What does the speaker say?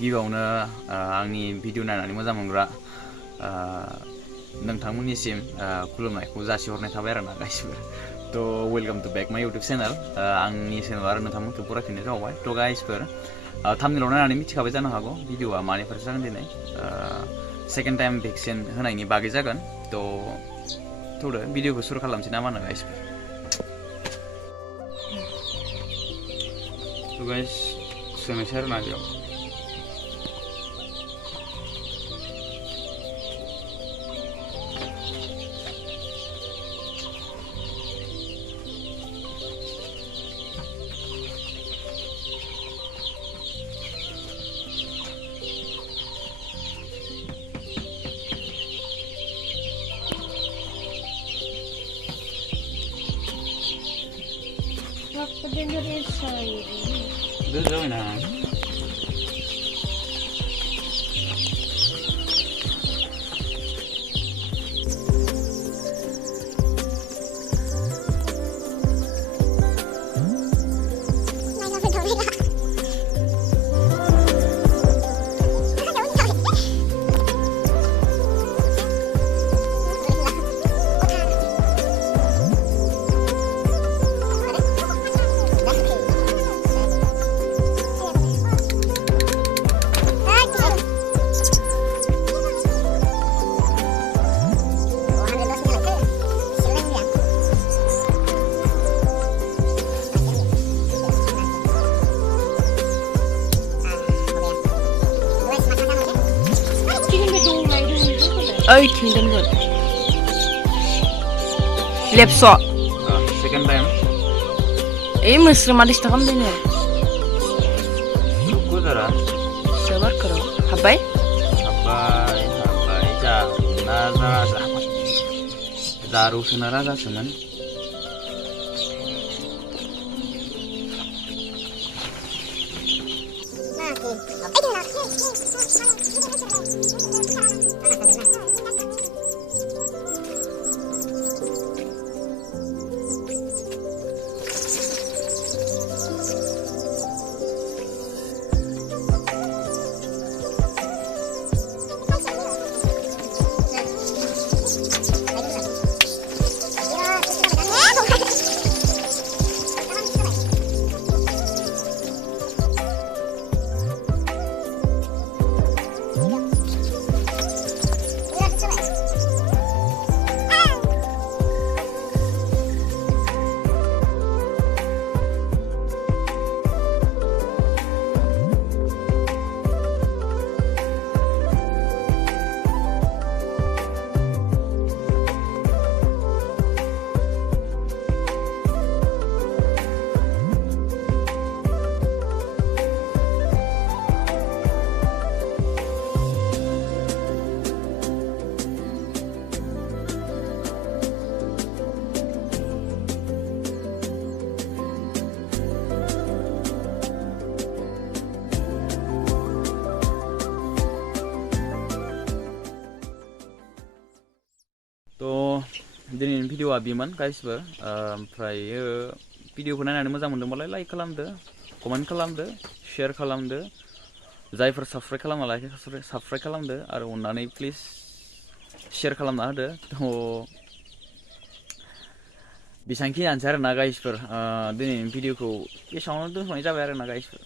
गिबियावनो आंनि भिडिअ नायनानै मोजां मोनग्रा नोंथांमोननिसिम खुलुमनायखौ जासिहरनाय थाबाय आरोना गासिबो थ' welcome to back my YouTube channel आंनि चेनेल आरो नोंथांमोनखौ बरायफिननाय जाबाय थ' गाइसफोर थाम्बनेलाव नायनानै मिथिखाबाय जानो हागौ भिडिअआ मानिफ्राय जागोन दिनै सेकेन्ड टाइम भेक्सिन होनायनि बागै जागोन थ'दो भिडिअखौ सुरु खालामसै ना मा होनो गाइसफोर थ' गाइस सोनोसै आरोना बेयाव Waktu Indonesia ini. Udah jauh nah. Ơi thì đừng ngược lẹp sọ Second time. Mısır maliş takım dene Ruko zara. Sabar karo Habay Ja na daru senara ga semen. दिनैनि भिडिअआ बेमोन गाइसबो ओमफ्राय भिडिअखौ नायनानै मोजां मोनदोंबालाय लाइक खालामदो कमेन्ट खालामदो शेयार खालामदो जायफोर साबस्क्राइब खालामाखै साबस्क्राइब खालामदो आरो अननानै प्लिज शेयार खालामना होदो थ' बेसांखिनियानोसै आरोना गाइसफोर दिनैनि भिडिअखौ एसेयावनो दोनथ'नाय जाबाय आरोना गाइसफोर